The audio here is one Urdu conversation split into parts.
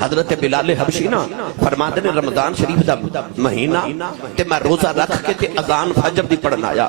حضرت بلال حبشی نا فرماتے نے رمضان شریف دا مہینہ تے میں روزہ رکھ کے تے اذان فجر دی پڑھن آیا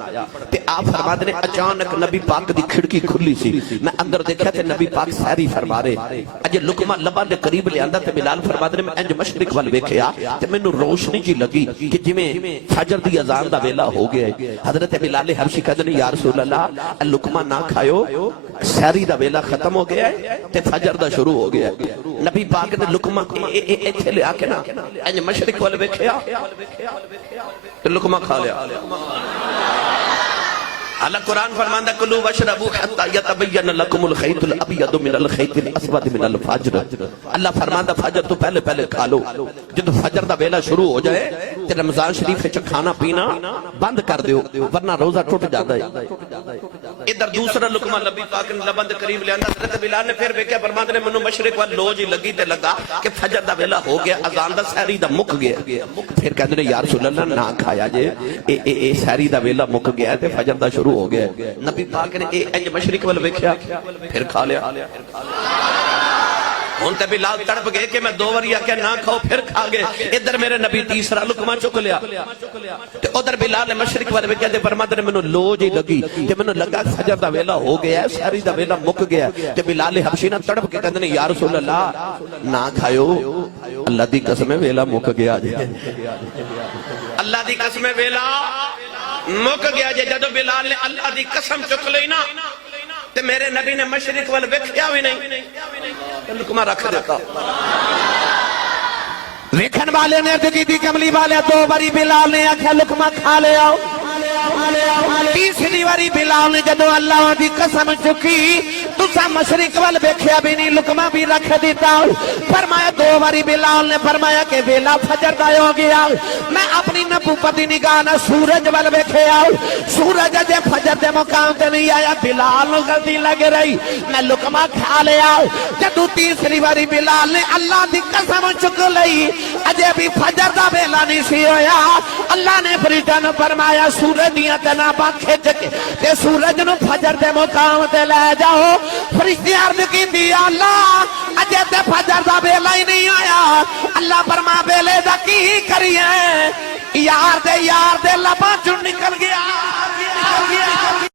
تے آپ فرماتے نے اچانک نبی پاک دی کھڑکی کھلی سی میں اندر دیکھا تے نبی پاک سحری فرما رہے اجے لقمہ لباں دے قریب لے آندا تے بلال فرماتے نے میں انج مشرق وال ویکھیا تے مینوں روشنی جی لگی کہ جویں فجر دی اذان دا ویلا ہو گیا ہے حضرت بلال حبشی کہتے نے یا رسول اللہ لقمہ نہ کھایو سحری دا ویلا ختم ہو گیا ہے تے فجر دا شروع ہو گیا ہے نبی پاک نے لقمہ ایتھے لے آ کے نا انج مشرق والے ویکھیا تے لقمہ کھا لیا اللہ قرآن فرماندہ کلو وشربو حتی یتبین لکم الخیط الابیض من الخیط الاسود من الفجر اللہ فرماندہ فجر تو پہلے پہلے کھا لو جب فجر دا ویلا شروع ہو جائے تے رمضان شریف وچ کھانا پینا بند کر دیو ورنہ روزہ ٹوٹ جاتا ہے ادھر دوسرا لقمہ نبی پاک نے لباں دے قریب لے آندا حضرت بلال نے پھر ویکھیا فرماندے نے مینوں مشرق وال لو جی لگی تے لگا کہ فجر دا ویلا ہو گیا اذان دا سحری دا مک گیا پھر کہندے نے یا رسول اللہ نہ کھایا جے اے سحری دا ویلا مک گیا تے فجر دا شروع ہو گیا نبی پاک نے انج مشرق وال ویکھیا پھر کھا لیا ہن تے بلال تڑپ گئے کہ میں دو واری آکھیا نہ کھاؤ پھر کھا گئے ادھر میرے نبی تیسرا لقمہ چک لیا تے ادھر بلال نے مشرق وال ویکھیا تے فرماتے نے مینوں لو جی لگی تے مینوں لگا فجر دا ویلا ہو گیا ہے سحری دا ویلا مک گیا تے بلال حبشی نے تڑپ کے کہندے نے یا رسول اللہ نہ کھایو اللہ دی قسم ویلا مک گیا جی اللہ دی قسم ویلا مک گیا جے جدو بلال نے اللہ دی قسم چک لئی نا تے میرے نبی نے مشرق وال ویکھیا بھی نہیں لقمہ رکھ دیتا ویکھن والے نے ارد کی کملی والے دو باری بلال نے آکھیا لقمہ کھا لے آؤ تیسری واری بلال نے جدو اللہ دی قسم چکی تسا مشرق وال ویکھیا بھی نہیں لقمہ بھی رکھ دیتا فرمایا دو باری بلال نے فرمایا کہ ویلا فجر دا ہو گیا میں اپنی نبوت دی نگاہ نہ سورج وال ویکھیا سورج جے فجر دے مقام تے نہیں آیا بلال نوں غلطی لگ رہی میں لقمہ کھا لیا جدو تیسری واری بلال نے اللہ دی قسم چک لئی اجے بھی فجر دا ویلا نہیں سی ہویا اللہ نے فرشتہ نوں فرمایا سورج دیاں جناباں کھچ کے تے سورج نو فجر دے مقام تے لے جاؤ فرشتے عرض کیندی اللہ اجے تے فجر دا ویلا ہی نہیں آیا اللہ فرما ویلے دا کی کریے یار دے لباں چوں نکل گیا